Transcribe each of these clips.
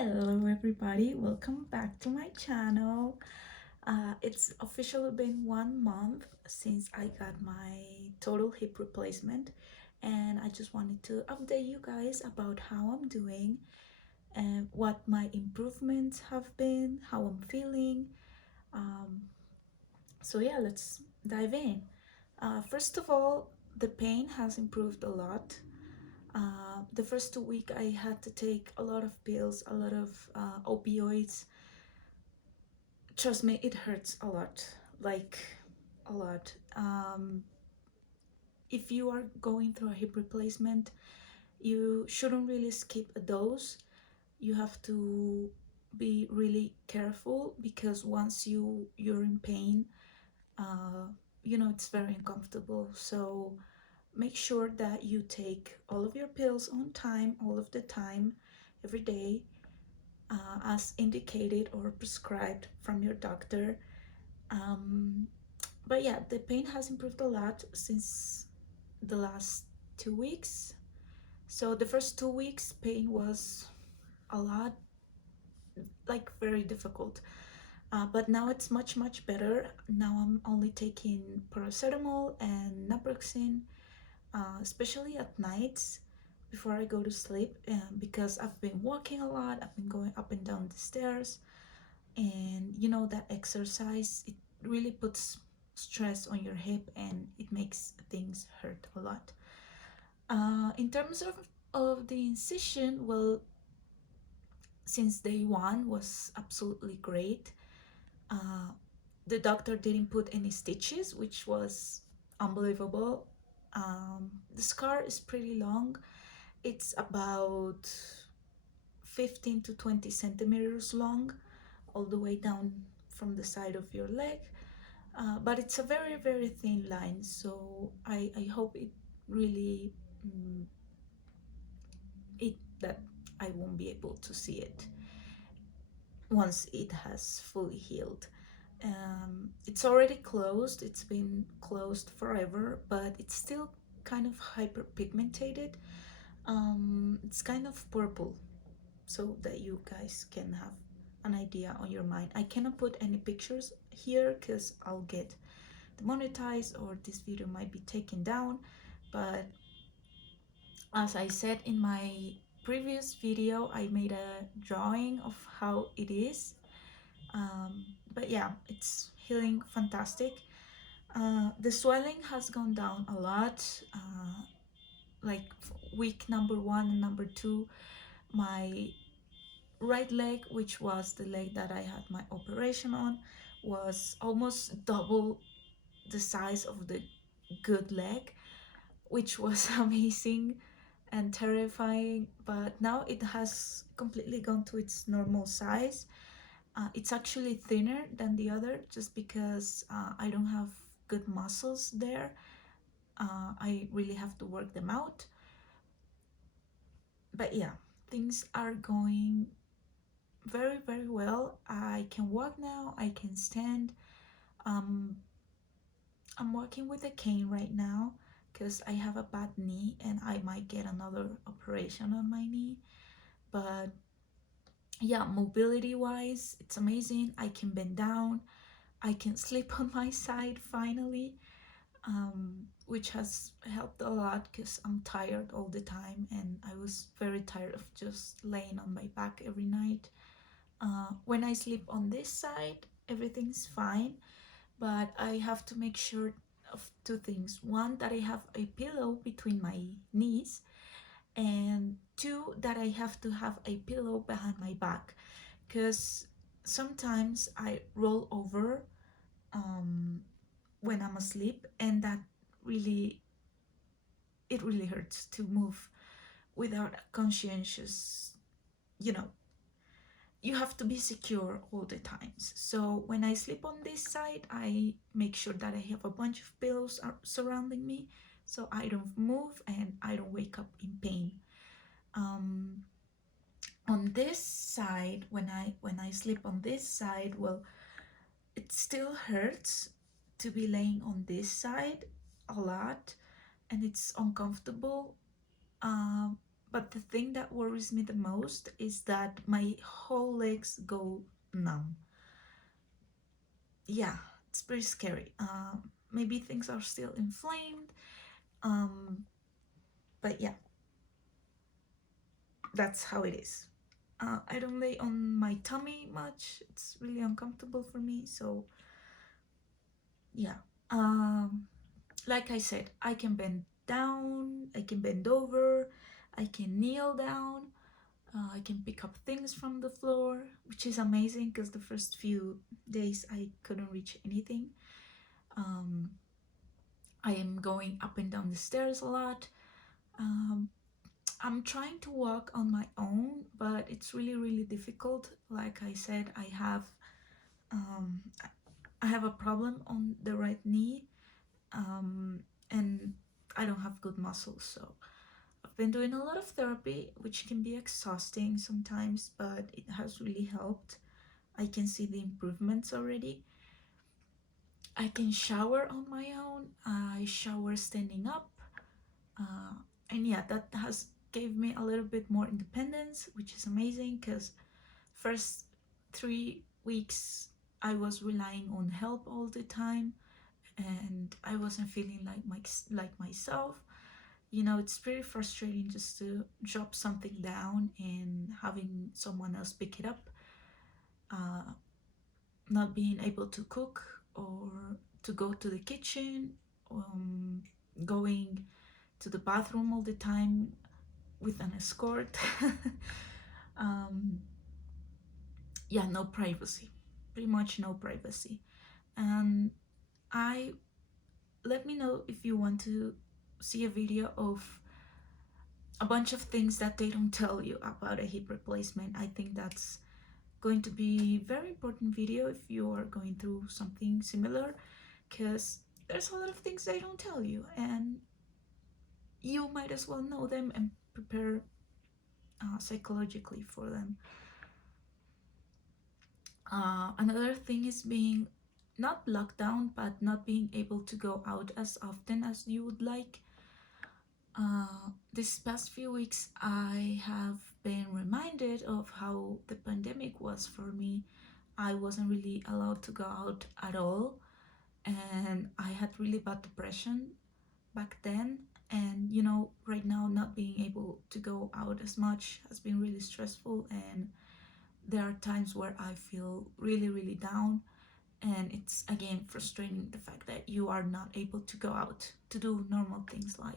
Hello everybody, welcome back to my channel. It's officially been 1 month since I got my total hip replacement, and I just wanted to update you guys about how I'm doing and what my improvements have been, how I'm feeling. Um, so yeah, let's dive in. First of all, the pain has improved a lot. The first 2 weeks I had to take a lot of pills, a lot of opioids. Trust me, it hurts a lot, like a lot. If you are going through a hip replacement, you shouldn't really skip a dose. You have to be really careful because once you're in pain, uh, it's very uncomfortable. So make sure that you take all of your pills on time, all of the time, every day, as indicated or prescribed from your doctor. Um, but yeah, the pain has improved a lot since the last 2 weeks. So the first 2 weeks pain was a lot, like very difficult, but now it's much better. Now I'm only taking paracetamol and naproxen, especially at nights before I go to sleep, because I've been walking a lot. I've been going up and down the stairs, and that exercise, it really puts stress on your hip and it makes things hurt a lot. In terms of the incision, well, since day one was absolutely great. uh, the doctor didn't put any stitches, which was unbelievable. The scar is pretty long. It's about 15 to 20 centimeters long, all the way down from the side of your leg. But it's a very thin line, so I hope it really, it that I won't be able to see it once it has fully healed. It's already closed, it's been closed forever, but it's still kind of hyperpigmented. It's kind of purple, so that you guys can have an idea on your mind. I cannot put any pictures here because I'll get demonetized or this video might be taken down, but as I said in my previous video, I made a drawing of how it is. But yeah, it's healing fantastic. The swelling has gone down a lot. Like week number 1 and number 2, my right leg, which was the leg that I had my operation on, was almost double the size of the good leg, which was amazing and terrifying. But now it has completely gone to its normal size. It's actually thinner than the other, just because I don't have good muscles there. I really have to work them out. But yeah, things are going very well. I can walk now, I can stand. um, I'm working with a cane right now because I have a bad knee and I might get another operation on my knee. But yeah, mobility wise, it's amazing. I can bend down, I can sleep on my side finally, which has helped a lot because I'm tired all the time and I was very tired of just laying on my back every night. When I sleep on this side, everything's fine, but I have to make sure of two things. One, that I have a pillow between my knees, and two, that I have to have a pillow behind my back, because sometimes I roll over when I'm asleep, and that really, it really hurts to move without a conscientious, you know you have to be secure all the times. So when I sleep on this side, I make sure that I have a bunch of pillows surrounding me, so I don't move and I don't wake up in pain. um, on this side, when I sleep on this side, well, it still hurts to be laying on this side a lot, and it's uncomfortable. But the thing that worries me the most is that my whole legs go numb. Yeah, it's pretty scary. Maybe things are still inflamed. Um, but yeah, that's how it is. I don't lay on my tummy much. It's really uncomfortable for me. So yeah. Um, like I said, I can bend down, I can bend over, I can kneel down, I can pick up things from the floor, which is amazing because the first few days I couldn't reach anything. Um, I am going up and down the stairs a lot. Um, I'm trying to walk on my own, but it's really, really difficult. Like I said, um, I have a problem on the right knee, um, and I don't have good muscles. So I've been doing a lot of therapy, which can be exhausting sometimes, but it has really helped. I can see the improvements already. I can shower on my own. I shower standing up, uh, and yeah, that has gave me a little bit more independence, which is amazing. Because first 3 weeks I was relying on help all the time, and I wasn't feeling like myself. You know, it's pretty frustrating just to drop something down and having someone else pick it up, uh, not being able to cook or to go to the kitchen, um, going to the bathroom all the time with an escort. um, yeah, no privacy, pretty much no privacy. And I let me know if you want to see a video of a bunch of things that they don't tell you about a hip replacement. I think that's going to be very important video if you are going through something similar, because there's a lot of things they don't tell you, and you might as well know them and prepare psychologically for them. Another thing is being not locked down, but not being able to go out as often as you would like. These past few weeks, I have been reminded of how the pandemic was for me. I wasn't really allowed to go out at all, and I had really bad depression back then. And you know, right now, not being able to go out as much has been really stressful, and there are times where I feel really, really down. And it's again frustrating the fact that you are not able to go out to do normal things like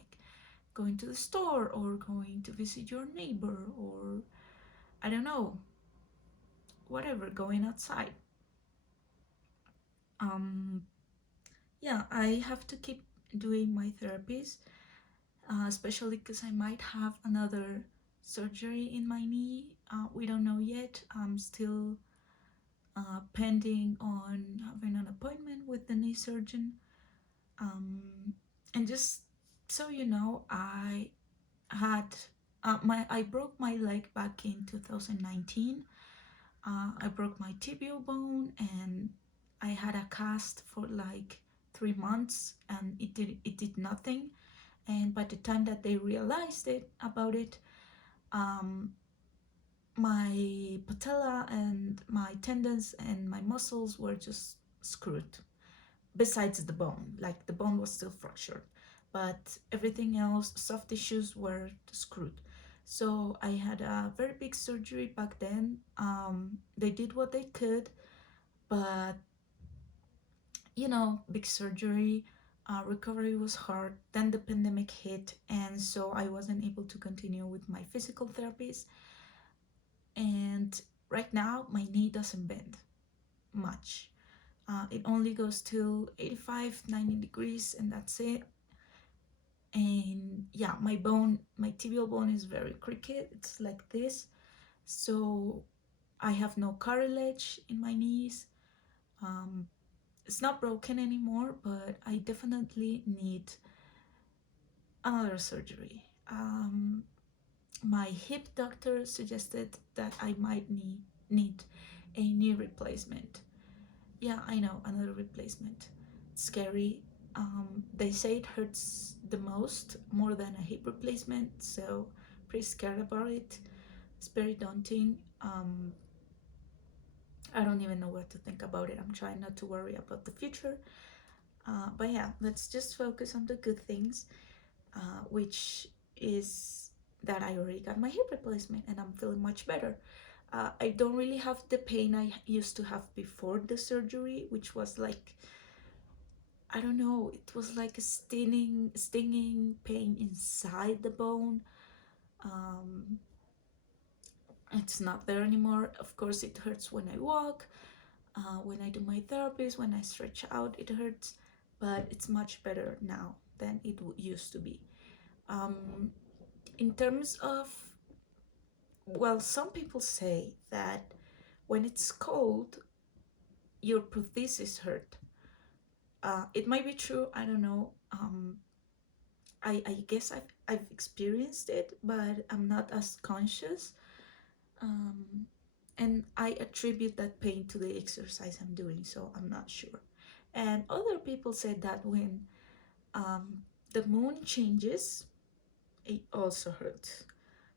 going to the store or going to visit your neighbor, or I don't know, whatever, going outside. Um, yeah, I have to keep doing my therapies, especially because I might have another surgery in my knee. We don't know yet. I'm still pending on having an appointment with the knee surgeon. Um, and just so you know, had I broke my leg back in 2019. I broke my tibial bone, and I had a cast for like 3 months, and it did nothing. And by the time that they realized about it, um, my patella and my tendons and my muscles were just screwed. Besides the bone, like the bone was still fractured, but everything else, soft tissues were screwed. So I had a very big surgery back then. They did what they could, but you know, big surgery, recovery was hard. Then the pandemic hit, and so I wasn't able to continue with my physical therapies. And right now, my knee doesn't bend much. It only goes till 85, 90 degrees, and that's it. And yeah, my tibial bone is very crooked. It's like this. So I have no cartilage in my knees. Um, it's not broken anymore, but I definitely need another surgery. My hip doctor suggested that I might need a knee replacement. Yeah, I know, another replacement. It's scary. They say it hurts the most, more than a hip replacement, so pretty scared about it. It's very daunting. I don't even know what to think about it. I'm trying not to worry about the future. But yeah, let's just focus on the good things, which is that I already got my hip replacement and I'm feeling much better. I don't really have the pain I used to have before the surgery, which was like, I don't know, it was like a stinging pain inside the bone. Um, it's not there anymore. Of course, it hurts when I walk, when I do my therapies, when I stretch out, it hurts, but it's much better now than it used to be. Um, in terms of, well, some people say that when it's cold, your prosthesis hurt. It might be true, I don't know. I guess I've experienced it, but I'm not as conscious. Um, and I attribute that pain to the exercise I'm doing, so I'm not sure. And other people said that when um, the moon changes, it also hurts.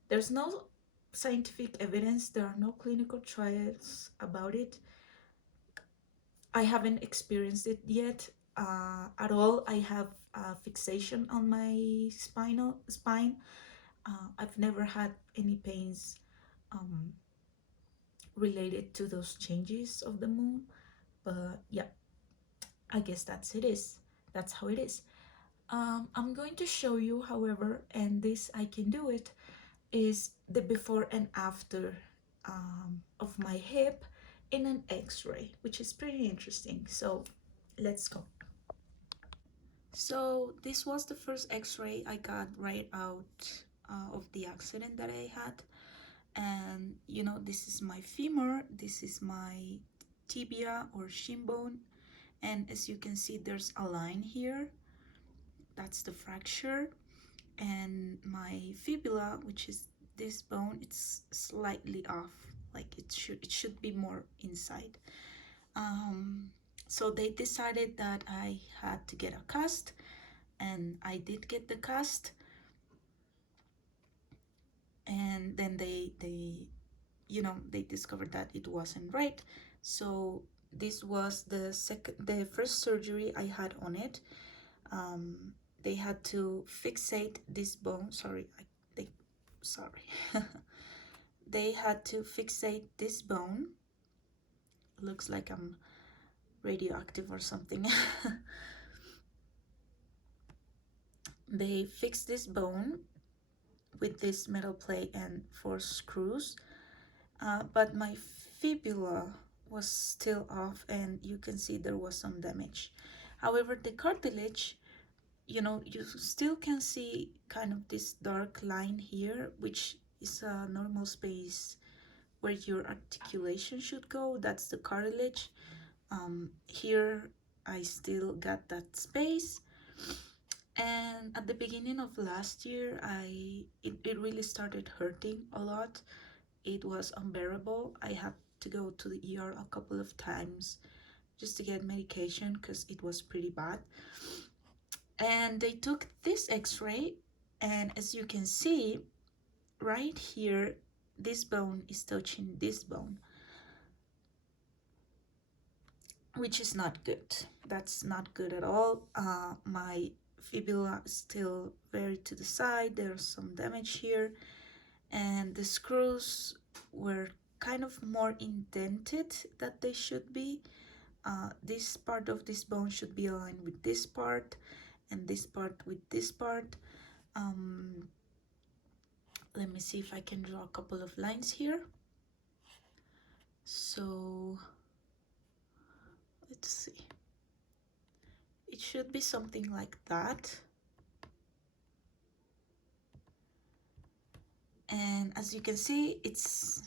There's no scientific evidence, there are no clinical trials about it. I haven't experienced it yet at all. I have a fixation on my spine. I've never had any pains um, related to those changes of the moon. But yeah, I guess that's how it is. I'm going to show you, however, and this I can do it, is the before and after of my hip in an x-ray, which is pretty interesting. So let's go. So this was the first x-ray I got right out of the accident that I had. And you know, this is my femur, this is my tibia or shin bone, and as you can see, there's a line here, that's the fracture. And my fibula, which is this bone, it's slightly off, like it should be more inside. So they decided that I had to get a cast, and I did get the cast. And then they discovered that it wasn't right. So this was the first surgery I had on it. They had to fixate this bone. Sorry. They had to fixate this bone. Looks like I'm radioactive or something. They fixed this bone with this metal plate and 4 screws, but my fibula was still off, and you can see there was some damage. However, the cartilage, you know, you still can see kind of this dark line here, which is a normal space where your articulation should go. That's the cartilage. Here I still got that space. And at the beginning of last year, it really started hurting a lot. It was unbearable. I had to go to the ER a couple of times just to get medication because it was pretty bad. And they took this x-ray, and as you can see right here, this bone is touching this bone, which is not good. That's not good at all. My fibula is still very to the side. There's some damage here, and the screws were kind of more indented than they should be. This part of this bone should be aligned with this part, and this part with this part. Let me see if I can draw a couple of lines here. So let's see. It should be something like that. And as you can see, it's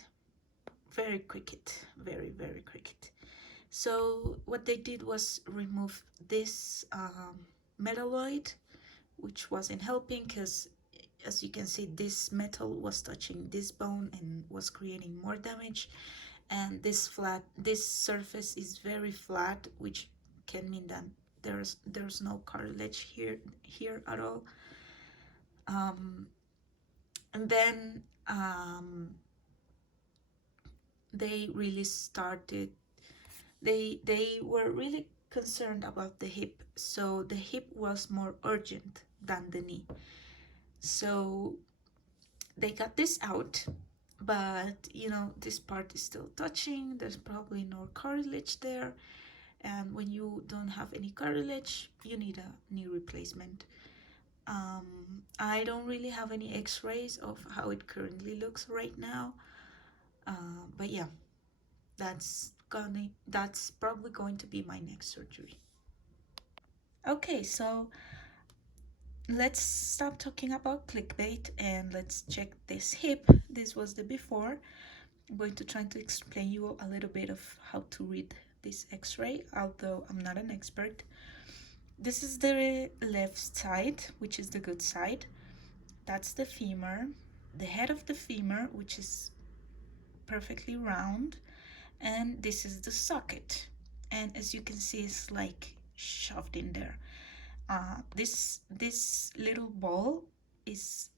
very crooked, very, very crooked. So what they did was remove this metalloid, which wasn't helping because, as you can see, this metal was touching this bone and was creating more damage. And this surface is very flat, which can mean that there's no cartilage here at all. And then they really started, they were really concerned about the hip, so the hip was more urgent than the knee. So they got this out, but you know, this part is still touching, there's probably no cartilage there, and when you don't have any cartilage, you need a knee replacement. I don't really have any x-rays of how it currently looks right now, but yeah, that's probably going to be my next surgery. Okay, so let's stop talking about clickbait and let's check this hip. This was the before. I'm going to try to explain you a little bit of how to read this x-ray, although I'm not an expert. This is the left side, which is the good side. That's the femur, the head of the femur, which is perfectly round, and this is the socket. And as you can see, it's like shoved in there. This little ball is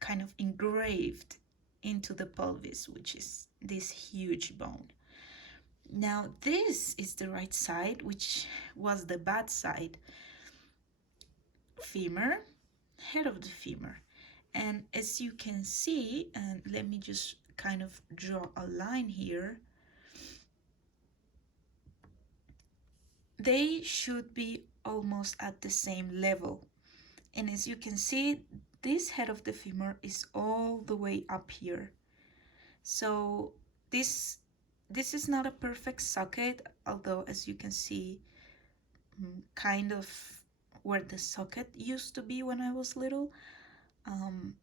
kind of engraved into the pelvis, which is this huge bone. Now this is the right side, which was the bad side. Femur, head of the femur. And as you can see, and let me just kind of draw a line here, they should be almost at the same level. And as you can see, this head of the femur is all the way up here. So this is not a perfect socket, although as you can see, kind of where the socket used to be when I was little,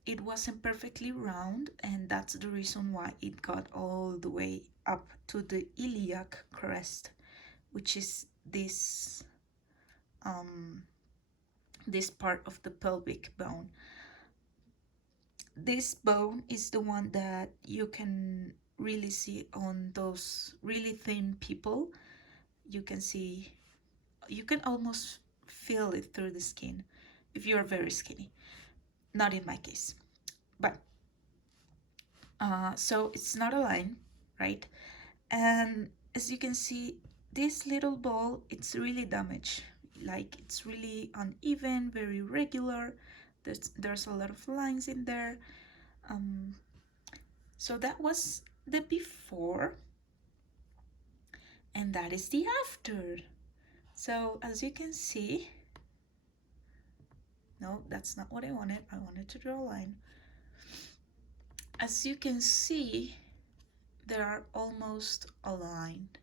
it wasn't perfectly round, and that's the reason why it got all the way up to the iliac crest, which is this part of the pelvic bone. This bone is the one that you can really see on those really thin people. You can see, you can almost feel it through the skin if you're very skinny. Not in my case, but so it's not a line, right? And as you can see, this little ball, it's really damaged. Like, it's really uneven, very regular. There's a lot of lines in there. So that was the before, and that is the after. So as you can see, no, that's not what I wanted. I wanted to draw a line. As you can see, they are almost aligned.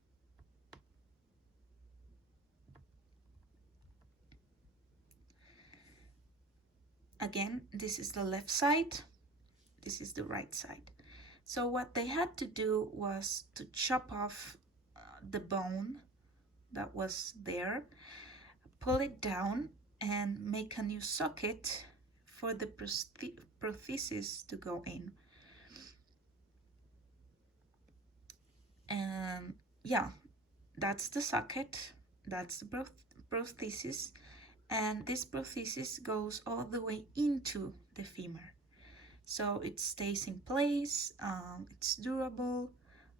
Again, this is the left side, this is the right side. So what they had to do was to chop off the bone that was there, pull it down, and make a new socket for the prosthesis to go in. And yeah, that's the socket, that's the prosthesis, and this prosthesis goes all the way into the femur. So it stays in place, it's durable.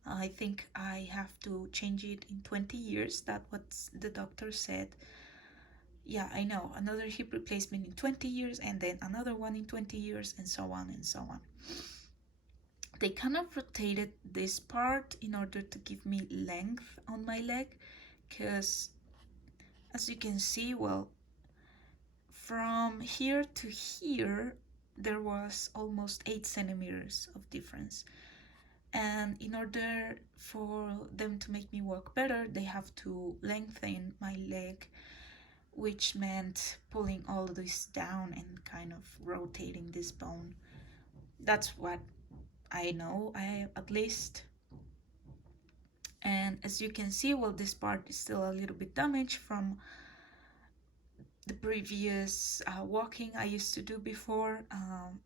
I think I have to change it in 20 years. That's what the doctor said. Yeah, I know, another hip replacement in 20 years, and then another one in 20 years, and so on and so on. They kind of rotated this part in order to give me length on my leg, because as you can see, well, from here to here, there was almost 8 centimeters of difference. And in order for them to make me walk better, they have to lengthen my leg, which meant pulling all this down and kind of rotating this bone. That's what I know, at least. And as you can see, well, this part is still a little bit damaged from the previous walking I used to do before.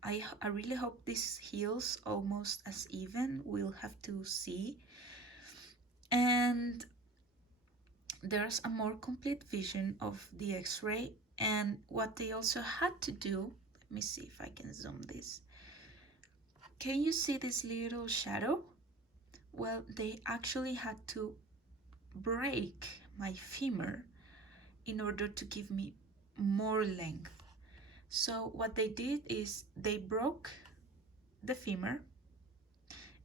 I really hope this heals almost as even. We'll have to see. And there's a more complete vision of the x-ray. And what they also had to do, let me see if I can zoom this. Can you see this little shadow? Well, they actually had to break my femur in order to give me more length. So what they did is they broke the femur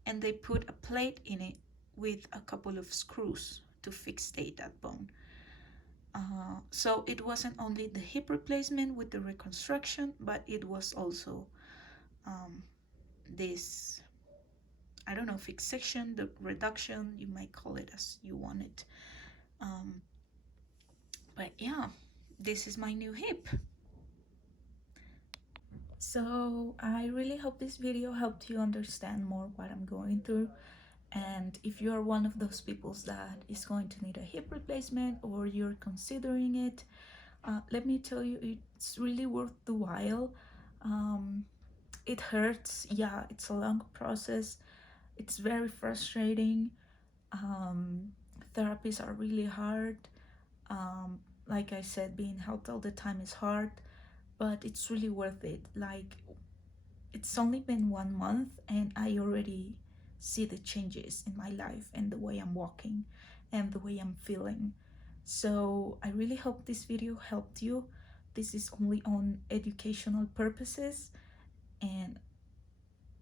and they put a plate in it with a couple of screws to fixate that bone. So it wasn't only the hip replacement with the reconstruction, but it was also this, I don't know, fixation, the reduction, you might call it as you want it. But yeah, this is my new hip. So I really hope this video helped you understand more what I'm going through. And if you are one of those people that is going to need a hip replacement or you're considering it, let me tell you, it's really worth the while. It hurts, yeah, it's a long process, it's very frustrating. Therapies are really hard. Like I said, being helped all the time is hard, but it's really worth it. Like, it's only been 1 month and I already see the changes in my life and the way I'm walking and the way I'm feeling. So I really hope this video helped you. This is only on educational purposes. And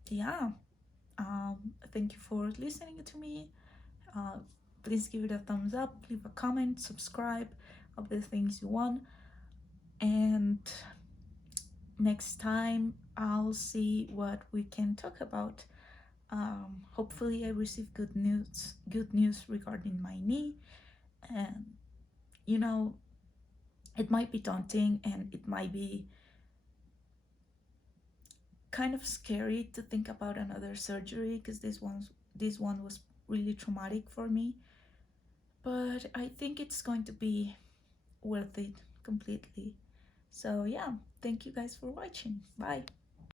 yeah, thank you for listening to me. Please give it a thumbs up, leave a comment, subscribe, of the things you want. And next time I'll see what we can talk about. Hopefully I receive good news regarding my knee. And you know, it might be daunting and it might be kind of scary to think about another surgery, because this one was really traumatic for me, but I think it's going to be worth it completely. So yeah, thank you guys for watching. Bye.